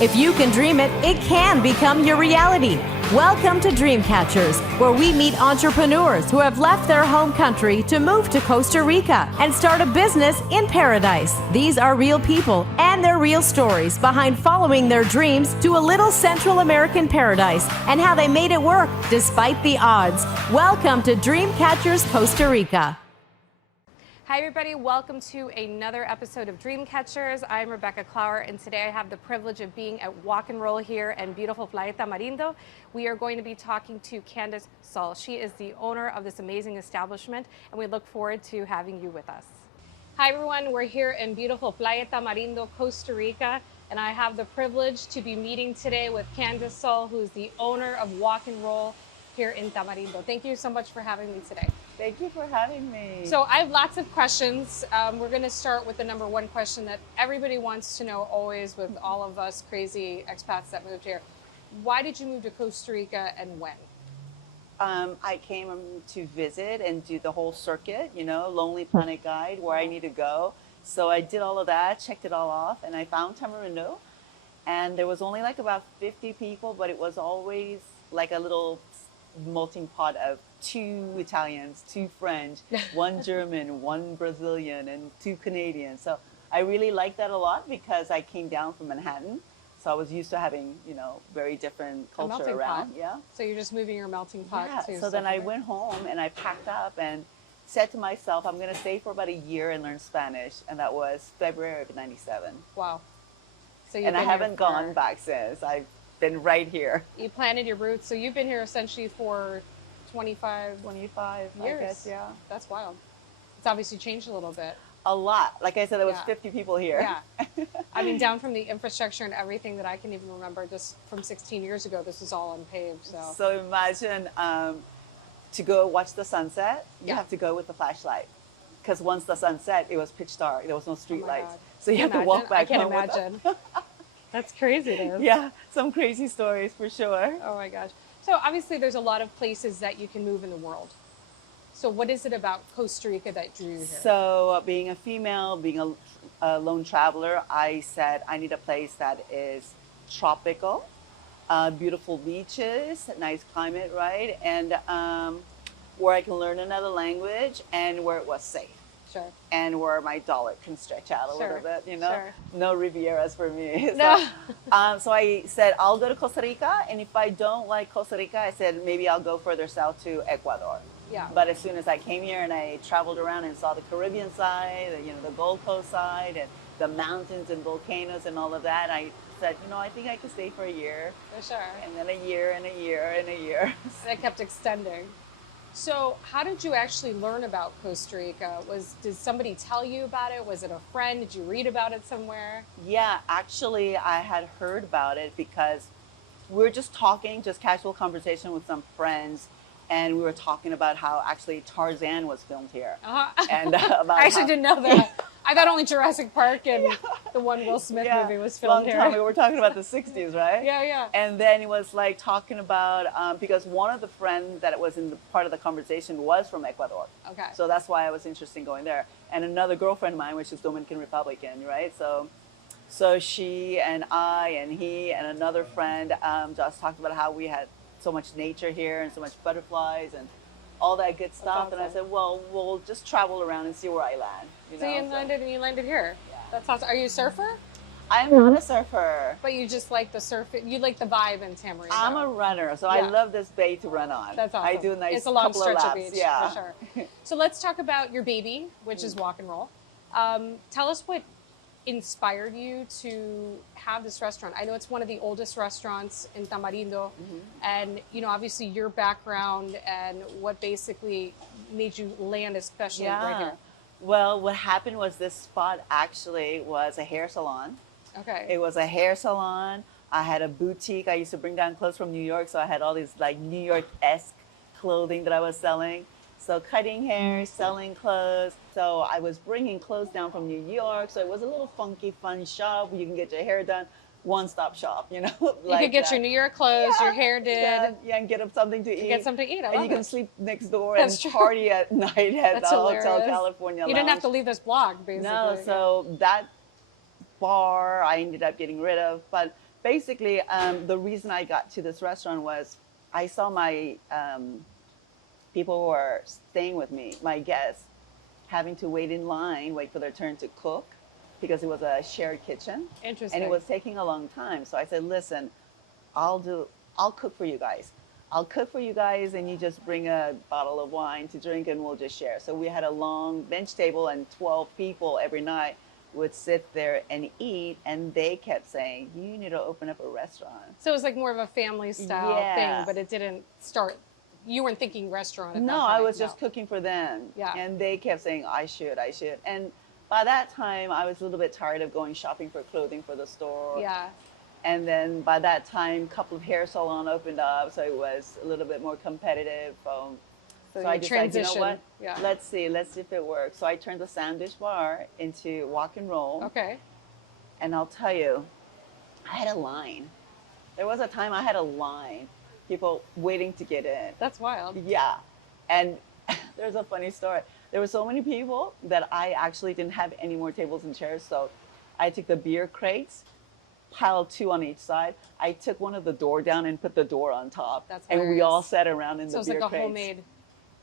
If you can dream it, it can become your reality. Welcome to Dream Catchers, where we meet entrepreneurs who have left their home country to move to Costa Rica and start a business in paradise. These are real people and their real stories behind following their dreams to a little Central American paradise and how they made it work despite the odds. Welcome to Dream Catchers Costa Rica. Hi everybody, welcome to another episode of Dream Catchers. I'm Rebecca Clower, and today I have the privilege of being at Wok N Roll here in beautiful Playa Tamarindo. We are going to be talking to Candace Saul. She is the owner of this amazing establishment, and we look forward to having you with us. Hi everyone, we're here in beautiful Playa Tamarindo, Costa Rica, and I have the privilege to be meeting today with Candace Saul, who is the owner of Wok N Roll here in Tamarindo. Thank you so much for having me today. Thank you for having me. So I have lots of questions. We're going to start with the number one question that everybody wants to know always with all of us crazy expats that moved here. Why did you move to Costa Rica and when? I came to visit and do the whole circuit, you know, Lonely Planet Guide, where I need to go. So I did all of that, checked it all off, and I found Tamarindo. And there was only like about 50 people, but it was always like a little melting pot of 2 Italians, 2 French, 1 German, 1 Brazilian, and 2 Canadians. So I really liked that a lot because I came down from Manhattan. So I was used to having, you know, very different culture around. Pot. Yeah. So you're just moving your melting pot to So then I went home and I packed up and said to myself, I'm going to stay for about a year and learn Spanish. And that was February of '97. Wow. So and I haven't gone back since. I've been right here. You planted your roots. So you've been here essentially for 25 years. I guess, yeah. That's wild. It's obviously changed a little bit. A lot. Like I said, there was 50 people here. Yeah. I mean, down from the infrastructure and everything that I can even remember just from 16 years ago, this was all unpaved. So imagine to go watch the sunset, you have to go with the flashlight. Because once the sun set, it was pitch dark. There was no street lights. So you have to walk back home. I can't imagine. That's crazy, dude. Yeah, some crazy stories for sure. Oh my gosh. So obviously there's a lot of places that you can move in the world. So what is it about Costa Rica that drew you here? So being a female, being a lone traveler, I said I need a place that is tropical, beautiful beaches, nice climate, right? And where I can learn another language and where it was safe. Sure. And where my dollar can stretch out a little bit, you know? Sure. No Rivieras for me. No. So I said, I'll go to Costa Rica. And if I don't like Costa Rica, I said, maybe I'll go further south to Ecuador. Yeah. But as soon as I came here and I traveled around and saw the Caribbean side, you know, the Gold Coast side, and the mountains and volcanoes and all of that, I said, you know, I think I could stay for a year. For sure. And then a year and a year and a year. And it kept extending. So how did you actually learn about Costa Rica? Did somebody tell you about it? Was it a friend? Did you read about it somewhere? Yeah, actually, I had heard about it because we were just talking, just casual conversation with some friends, and we were talking about how actually Tarzan was filmed here. And about I actually didn't know that. I thought only Jurassic Park and the one Will Smith movie was filmed here. We were talking about the 60s, right? Yeah. And then it was like talking about, because one of the friends that was in the part of the conversation was from Ecuador. Okay. So that's why I was interested in going there. And another girlfriend of mine, which is Dominican Republican, right? So she and I and he and another friend just talked about how we had so much nature here and so much butterflies and all that good stuff. Awesome. And I said, well, we'll just travel around and see where I land. You know? You landed here. Yeah. That's awesome. Are you a surfer? I'm not a surfer. But you just like the surf. You like the vibe in Tamarindo. I'm a runner, so I love this bay to run on. That's awesome. I do a nice it's a long couple stretch of of laps. beach, Yeah. for sure. So let's talk about your baby, which is Wok N Roll. Tell us what inspired you to have this restaurant. I know it's one of the oldest restaurants in Tamarindo, and you know, obviously your background and what basically made you land especially right here. Well, what happened was this spot actually was a hair salon. Okay. It was a hair salon. I had a boutique. I used to bring down clothes from New York, so I had all these like New York-esque clothing that I was selling. So cutting hair, selling clothes. So I was bringing clothes down from New York. So it was a little funky, fun shop where you can get your hair done. One-stop shop, you know. You could get your New York clothes, your hair did. Yeah, and get up something to eat. Get something to eat. And you can sleep next door and party at night at the Hotel California Lounge. You didn't have to leave this blog, basically. No, so that bar I ended up getting rid of. But basically, the reason I got to this restaurant was I saw my people who are staying with me, my guests, having to wait in line, wait for their turn to cook because it was a shared kitchen. Interesting. And it was taking a long time. So I said, listen, I'll cook for you guys. I'll cook for you guys and you just bring a bottle of wine to drink and we'll just share. So we had a long bench table and 12 people every night would sit there and eat, and they kept saying, you need to open up a restaurant. So it was like more of a family style Yeah. thing, but it didn't start, you weren't thinking restaurant at that No, point. I was just cooking for them. Yeah. And they kept saying, I should. And by that time, I was a little bit tired of going shopping for clothing for the store. Yeah. And then by that time, a couple of hair salons opened up, so it was a little bit more competitive. So I decided, you know what? Yeah. Let's see if it works. So I turned the sandwich bar into Wok N Roll. Okay. And I'll tell you, I had a line. There was a time I had a line, people waiting to get in. That's wild. Yeah. And there's a funny story. There were so many people that I actually didn't have any more tables and chairs. So I took the beer crates, piled 2 on each side. I took one of the door down and put the door on top. That's and we hilarious. all sat around in So the it's beer like a crates homemade.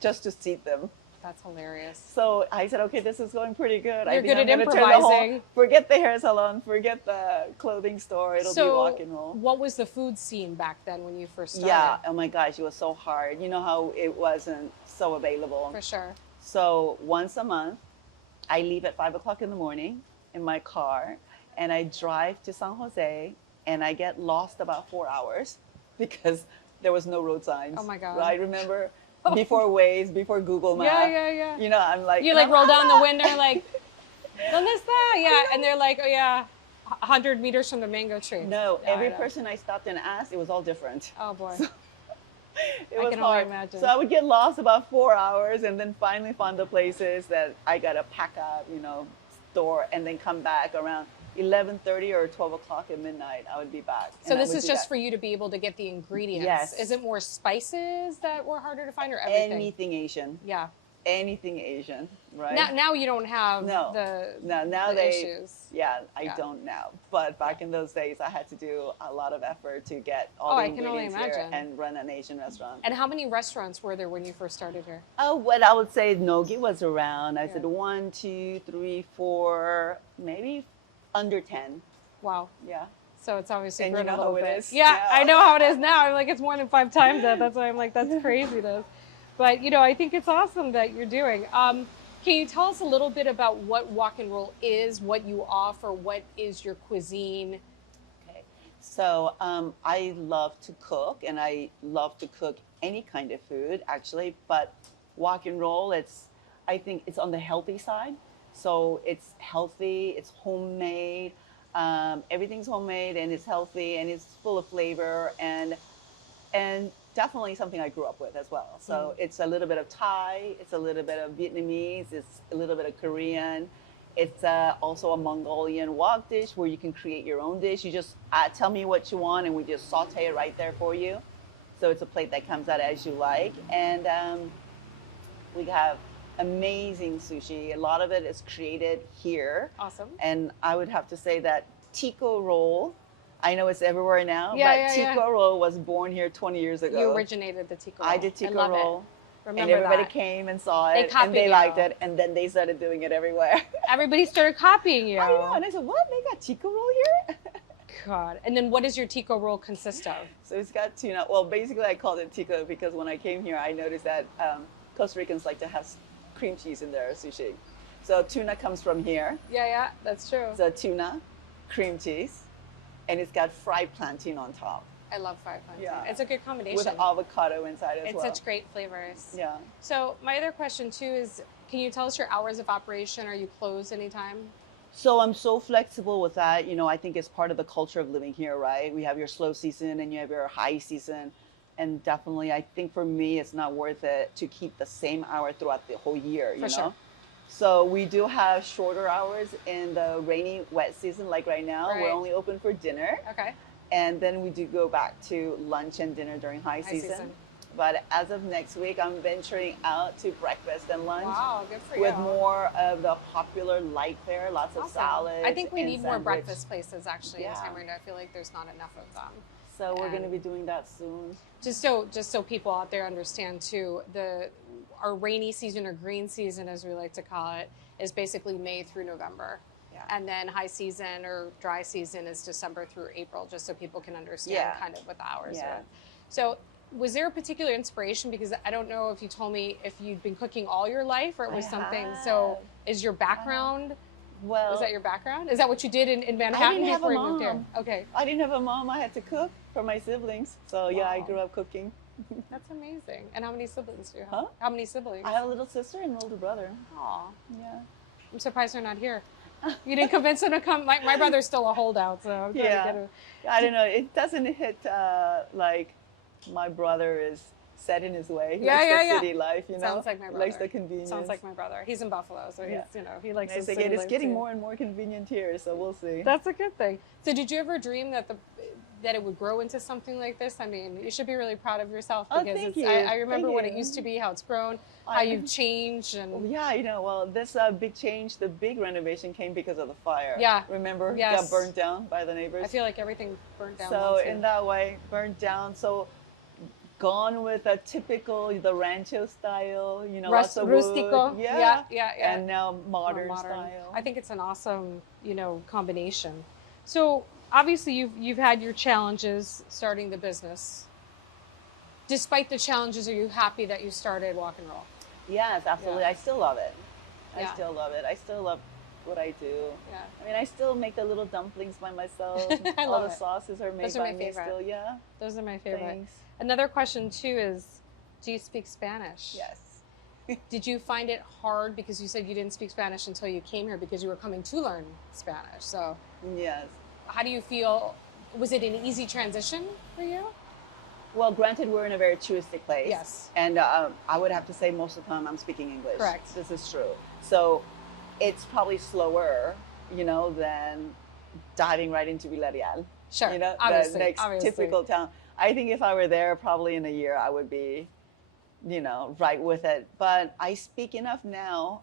just to seat them. That's hilarious. So I said, okay, this is going pretty good. You're I think good I'm at gonna turn the whole, improvising. forget the hair salon, forget the clothing store. It'll be Wok N Roll. What was the food scene back then when you first started? Yeah. Oh my gosh, it was so hard. You know how it wasn't so available. For sure. So once a month, I leave at 5 o'clock in the morning in my car, and I drive to San Jose, and I get lost about 4 hours because there was no road signs. Oh my God. Right? Remember? Before Waze, before Google Maps. Yeah. You know, I'm like... You like roll down the window like, ¿dónde está? Yeah, and they're like, oh yeah, 100 meters from the mango tree. No, Yeah, every I know. person I stopped and asked, it was all different. Oh boy. It I was can only hard. imagine. So I would get lost about 4 hours and then finally find the places that I got to pack up, store, and then come back around 11:30 or 12 o'clock at midnight. I would be back. So this is just for you to be able to get the ingredients. Yes. Is it more spices that were harder to find or everything? anything Asian. Yeah. Anything Asian, right? Now you don't have No. Now the they issues. Yeah, I Yeah. don't now. But back in those days, I had to do a lot of effort to get all Oh, the I can only ingredients here imagine. and run an Asian restaurant. And how many restaurants were there when you first started here? Oh, what I would say, Nogi was around. I Yeah. said 1, 2, 3, 4, maybe under 10. Wow. Yeah. So it's obviously And you grown know a little how it bit. is Yeah, now. I know how it is now. I'm like, it's more than 5 times that. That's why I'm like, that's craziness. But I think it's awesome that you're doing. Can you tell us a little bit about what Wok N Roll is, what you offer, what is your cuisine? Okay. So I love to cook, and I love to cook any kind of food, actually. But Wok N Roll, I think it's on the healthy side. So it's healthy, it's homemade. Everything's homemade, and it's healthy, and it's full of flavor, and definitely something I grew up with as well. So it's a little bit of Thai, it's a little bit of Vietnamese, it's a little bit of Korean. It's also a Mongolian wok dish where you can create your own dish. You just tell me what you want, and we just saute it right there for you. So it's a plate that comes out as you like. And we have amazing sushi. A lot of it is created here. Awesome. And I would have to say that Tico roll, I know it's everywhere now, Yeah, but yeah, Tico roll was born here 20 years ago. You originated the Tico roll. I did Tico love roll. It. And Remember everybody that. came and saw They it, and copied they you. liked it, and then they started doing it everywhere. Everybody started copying you. I know, and I said, what? They got Tico roll here? God. And then what does your Tico roll consist of? So it's got tuna. Well, basically, I called it Tico because when I came here, I noticed that Costa Ricans like to have cream cheese in their sushi. So tuna comes from here. Yeah, that's true. So tuna, cream cheese, and it's got fried plantain on top I love fried plantain. Yeah. It's a good combination. with avocado inside as It's well. such great flavors. Yeah. So my other question too is, can you tell us your hours of operation? Are you closed anytime? So I'm so flexible with that. I think it's part of the culture of living here, right? We have your slow season and you have your high season. And definitely, I think for me, it's not worth it to keep the same hour throughout the whole year, you know? Sure. So we do have shorter hours in the rainy, wet season, like right now. Right. We're only open for dinner. Okay. And then we do go back to lunch and dinner during high season. But as of next week, I'm venturing out to breakfast and lunch. Wow, good for you. With more of the popular light fare, lots of Awesome. salads. I think we and need more sandwich. breakfast places actually in Yeah. Tamarindo. I feel like there's not enough of them. So we're going to And be doing that soon. just so people out there understand too, our rainy season or green season, as we like to call it, is basically May through November. Yeah. And then high season or dry season is December through April, just so people can understand Yeah. kind of what the hours Yeah. are. So was there a particular inspiration? Because I don't know if you told me if you'd been cooking all your life or it was I something. have. So is your background, Well, is that your background? Is that what you did in Manhattan didn't have before a you moved here? mom. Okay. I didn't have a mom. I had to cook for my siblings. So yeah, I Wow. grew up cooking. That's amazing. And how many siblings do you have? Huh? How many siblings? I have a little sister and an older brother. Aw. Yeah. I'm surprised they're not here. You didn't convince them to come. My brother's still a holdout, so I'm trying to Yeah. get him. I don't know. It doesn't hit like my brother is set in his way. He Yeah, likes yeah, the yeah. city life, you know. Sounds like my He brother. likes the convenience. Sounds like my brother. He's in Buffalo, so Yeah. he's, he likes It's, his like, city it's life getting too. more and more convenient here, so we'll see. That's a good thing. So did you ever dream that that it would grow into something like this? I mean, you should be really proud of yourself Oh, because thank it's, you. I remember Thank what it you. used to be, how it's grown, how I- you've changed, and Yeah, well, this big change, the big renovation came because of the fire. Yeah. Remember? It Yes. got burnt down by the neighbors. I feel like everything burnt down. So once in here. that way, burnt down. So gone with a typical, the rancho style, you know, lots of Rustico. wood. Yeah, yeah, yeah. And now More modern style. I think it's an awesome, combination. So obviously you've had your challenges starting the business. Despite the challenges, are you happy that you started Wok N Roll? Yes, absolutely. Yeah. I still love it. Yeah. I still love it. I still love what I do. Yeah. I mean, I still make the little dumplings by myself. I All love the it. sauces are made Those are by my me favorite. still. Yeah. Those are my favorite. Thanks. Another question too is, do you speak Spanish? Yes. Did you find it hard because you said you didn't speak Spanish until you came here because you were coming to learn Spanish? So Yes. how do you feel? Was it an easy transition for you? Well, granted, we're in a very touristic place. Yes. And I would have to say most of the time I'm speaking English. Correct. This is true. So it's probably slower, than diving right into Villarreal. Sure, The obviously, next obviously. typical town. I think if I were there, probably in a year, I would be, right with it. But I speak enough now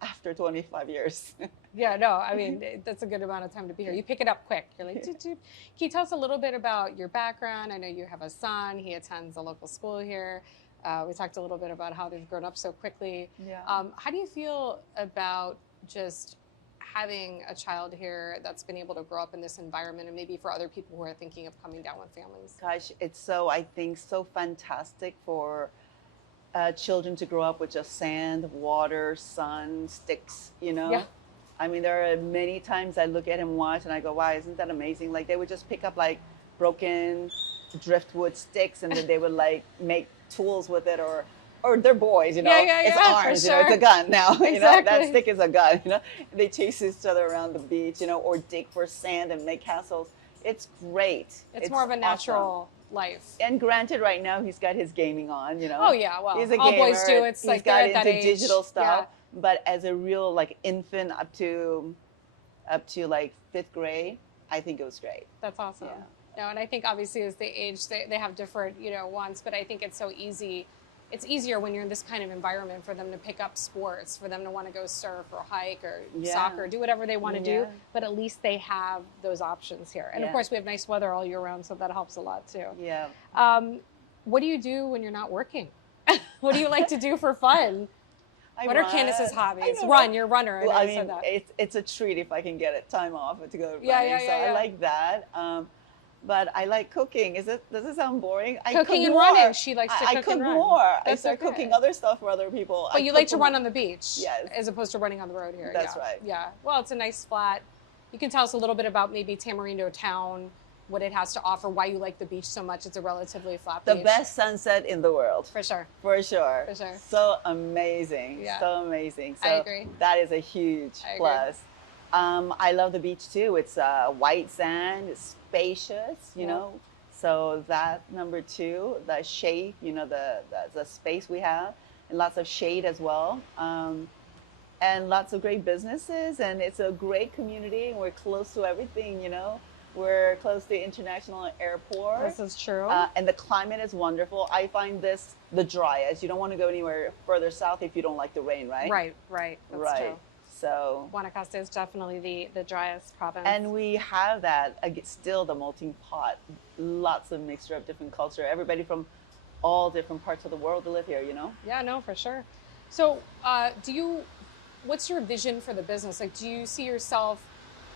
after 25 years. Yeah, no, I mean, that's a good amount of time to be here. You pick it up quick. You're like, doop, doop. Can you tell us a little bit about your background? I know you have a son. He attends a local school here. We talked a little bit about how they've grown up so quickly. Yeah. How do you feel about just having a child here that's been able to grow up in this environment, and maybe for other people who are thinking of coming down with families? Gosh, it's I think, so fantastic for children to grow up with just sand, water, sun, sticks, Yeah. I mean, there are many times I look at him watch and I go, wow, isn't that amazing? Like, they would just pick up like broken driftwood sticks and then they would like make tools with it, or they're boys, Yeah, it's yeah, for arms, sure. it's a gun now, that Exactly. stick is a gun, They chase each other around the beach, or dig for sand and make castles. It's great. It's more of a awesome. natural life. And granted, right now he's got his gaming on, Oh, yeah, well, he's a all gamer. boys do. It's he's like got they're at that into age. digital stuff. Yeah. But as a real like infant up to like 5th grade, I think it was great. That's awesome. Yeah. No, and I think obviously as they age, they have different, wants, but I think it's so easy. It's easier when you're in this kind of environment for them to pick up sports, for them to want to go surf or hike or Yeah. soccer, do whatever they want to do, Yeah. but at least they have those options here. And of Yeah. course we have nice weather all year round, so that helps a lot too. Yeah. What do you do when you're not working? What do you like to do for fun? What are Candace's hobbies? I know. Run, you're a runner. Well, I I know you said mean, that. it's a treat if I can get it time off to go running. Yeah, yeah, so yeah, yeah. I like that. But I like cooking. Does it sound boring? I Cooking cook and more. running. She likes to I cook cook and run. more. I That's start okay. cooking other stuff for other people. But you like to run on the beach, Yes. as opposed to running on the road here. That's yeah. right. Yeah. Well, it's a nice flat. You can tell us a little bit about maybe Tamarindo town, what it has to offer, why you like the beach so much. It's a relatively flat The beach. best sunset in the world. For sure. For sure. For sure. So amazing. Yeah. So amazing. So I agree. That is a huge I agree. plus. I love the beach too. It's white sand, it's spacious, Yeah. So that number 2, the shade, the space we have, and lots of shade as well. And lots of great businesses, and it's a great community, and we're close to everything, We're close to the international airport. This is true. And the climate is wonderful. I find this the driest. You don't want to go anywhere further south if you don't like the rain, right? Right. That's right. true. So Guanacaste is definitely the driest province. and we have that still the melting pot. Lots of mixture of different culture. Everybody from all different parts of the world to live here. You know. Yeah, no, for sure. So, what's your vision for the business? Like, do you see yourself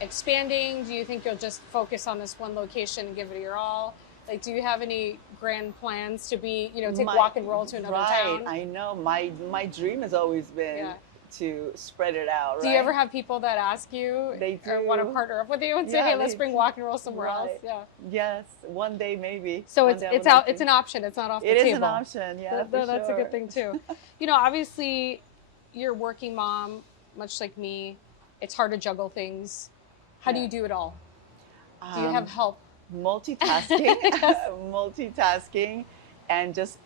expanding? Do you think you'll just focus on this one location and give it your all? Like, do you have any grand plans to be, take Wok N Roll to another town? I know. My dream has always been to spread it out. Do you ever have people that ask you they do. or want to partner up with you and say, hey, let's bring Wok N Roll somewhere else? Yeah. Yes, one day maybe. So it's an option. It's not off the table. It is an option. Yeah, that's a good thing too. Obviously, you're a working mom, much like me. It's hard to juggle things. How do you do it all? Do you have help? Multitasking, multitasking, and just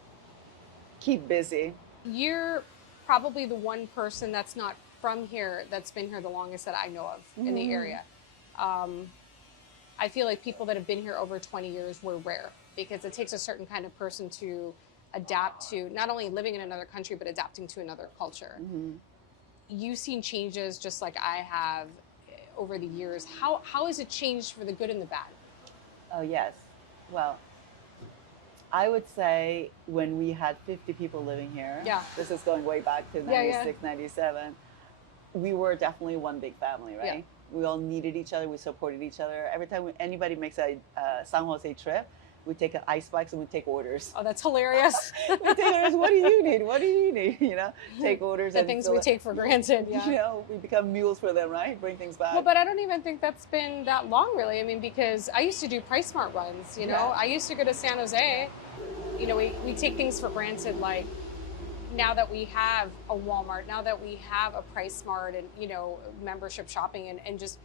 keep busy. You're probably the one person that's not from here that's been here the longest that I know of in the area. I feel like people that have been here over 20 years were rare because it takes a certain kind of person to adapt to not only living in another country, but adapting to another culture. You've seen changes just like I have over the years. How has it changed for the good and the bad? Oh, yes. Well, I would say when we had 50 people living here, this is going way back to 96, 97, we were definitely one big family, right? Yeah. We all needed each other. We supported each other. Every time anybody makes a San Jose trip, we take an ice box and we take orders. Oh, that's hilarious. We take orders. What do you need? What do you need? Take orders. The things we take for granted. Yeah. We become mules for them, right? Bring things back. Well, but I don't even think that's been that long, really. I mean, because I used to do Price Smart runs, I used to go to San Jose. We take things for granted, like now that we have a Walmart, now that we have a Price Smart and, membership shopping and just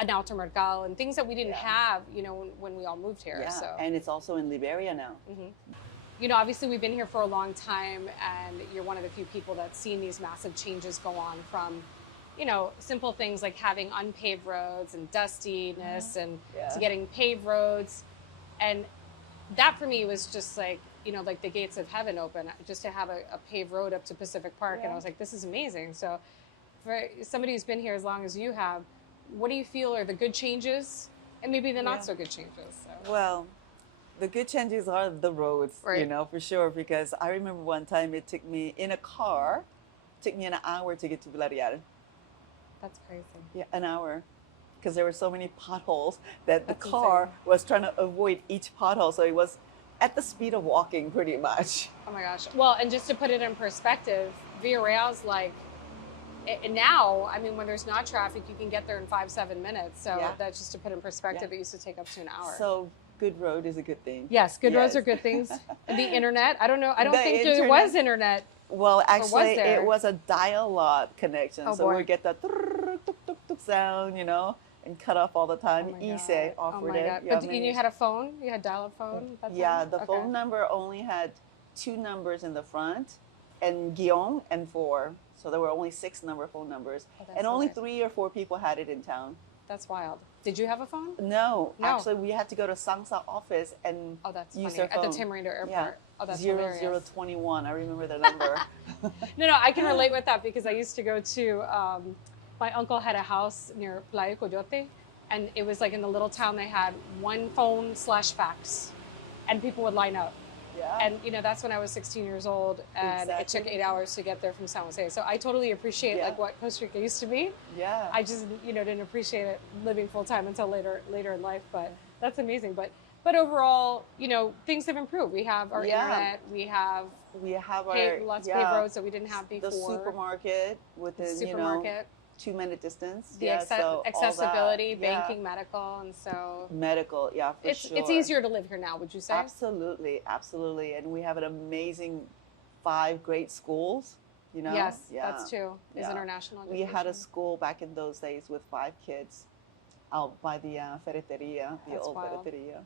an Automercado and things that we didn't have, when we all moved here. Yeah, so. And it's also in Liberia now. Obviously we've been here for a long time and you're one of the few people that's seen these massive changes go on from, simple things like having unpaved roads and dustiness and to getting paved roads. And that for me was just like, like the gates of heaven open, just to have a paved road up to Pacific Park. And I was like, this is amazing. So for somebody who's been here as long as you have, what do you feel are the good changes and maybe the not so good changes? So. Well, the good changes are the roads, for sure. Because I remember one time it took me in a car, an hour to get to Villarreal. That's crazy. Yeah, an hour. Because there were so many potholes that the car was trying to avoid each pothole. So it was at the speed of walking pretty much. Oh my gosh. Well, and just to put it in perspective, Villarreal's like, and now, I mean, when there's not traffic, you can get there in 5-7 minutes. So that's just to put in perspective, it used to take up to an hour. So good road is a good thing. Yes, good roads are good things. The internet, I don't know. I don't think there was internet. Well, actually, it was a dial-up connection. Oh, so we get that sound, and cut off all the time. Ise offered it. But you had a phone? You had dial-up phone? The phone number only had 2 numbers in the front and guion and 4. So there were only 6 phone numbers. And only 3 or 4 people had it in town. That's wild. Did you have a phone? No. Actually, we had to go to Sangsa office and use their phone. At the Tamarindo airport. Yeah. Oh, that's 0021. I remember the number. No, I can relate with that because I used to go to, my uncle had a house near Playa Coyote, and it was like in the little town they had 1 phone / fax, and people would line up. Yeah. And that's when I was 16 years old, and it took 8 hours to get there from San Jose. So I totally appreciate like what Costa Rica used to be. Yeah. I just didn't appreciate it living full time until later in life. But that's amazing. But overall, things have improved. We have our internet. We have lots of paved roads that we didn't have before. The supermarket within 2-minute distance. The accessibility, banking, medical, and so medical, for sure. It's easier to live here now, would you say? Absolutely, absolutely. And we have an amazing 5 great schools. Yes, that's true. Is international education. We had a school back in those days with 5 kids out by the ferreteria, the old ferreteria.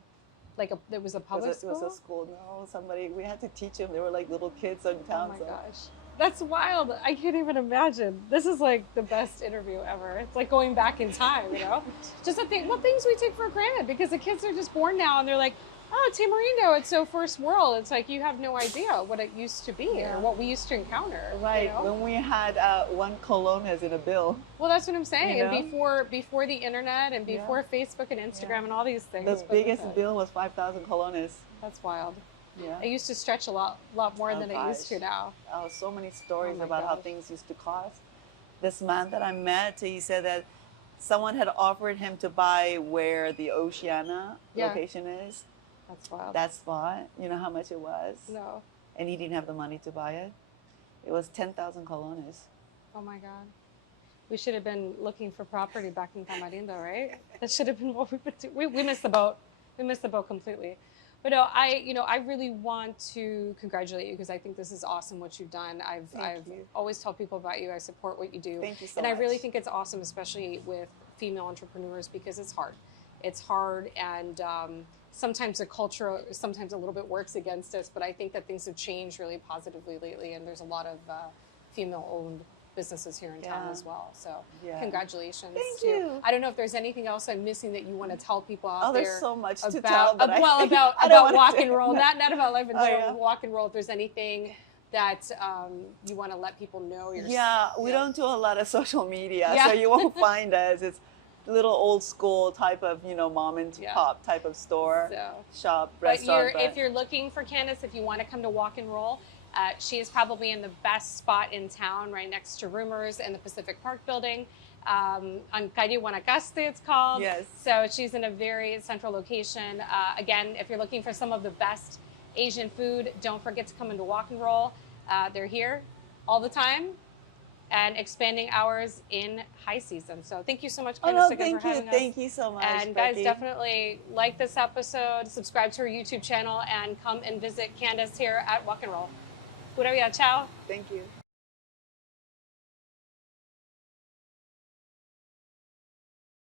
Like it was a public school? It was a school. No, we had to teach them. They were like little kids in town. Oh my gosh. That's wild. I can't even imagine. This is like the best interview ever. It's like going back in time, you know? Just to think, what things we take for granted, because the kids are just born now and they're like, oh, Tamarindo, it's so first world. It's like you have no idea what it used to be or what we used to encounter. Right, you know? when we had 1 colones in a bill. Well, that's what I'm saying. You know? And before the internet and before Facebook and Instagram and all these things. The biggest bill was 5,000 colones. That's wild. Yeah. It used to stretch a lot more than it used to now. Oh, so many stories Oh my about how gosh. things used to cost. This man that I met, he said that someone had offered him to buy where the Oceana location is. That's wild. That spot. You know how much it was? No. And he didn't have the money to buy it. It was 10,000 colones. Oh my God. We should have been looking for property back in Tamarindo, right? That should have been what we've been doing. We missed the boat. We missed the boat completely. But no, I really want to congratulate you because I think this is awesome what you've done. I've always told people about you. I support what you do. Thank you so much. And I really much. think it's awesome, especially with female entrepreneurs, because it's hard. It's hard, and sometimes the culture, sometimes a little bit works against us. But I think that things have changed really positively lately, and there's a lot of female-owned businesses here in town as well. So congratulations. Thank to you. I don't know if there's anything else I'm missing that you want to tell people out there. Oh, there's so much to about, tell. But about Wok N Roll, not about life in general, Wok N Roll. If there's anything that you want to let people know yourself. Yeah, we don't do a lot of social media, so you won't find us. It's little old school type of, mom and pop type of store, shop, restaurant. But if you're looking for Candace, if you want to come to Wok N Roll, she is probably in the best spot in town, right next to Rumors and the Pacific Park building. On Calle Guanacaste, it's called. Yes. So she's in a very central location. Again, if you're looking for some of the best Asian food, don't forget to come into Wok N Roll. They're here all the time and expanding hours in high season. So thank you so much, Candace, for having us. Thank you so much, And Becky. guys, definitely like this episode, subscribe to her YouTube channel, and come and visit Candace here at Wok N Roll. Pura vida, ciao. Thank you.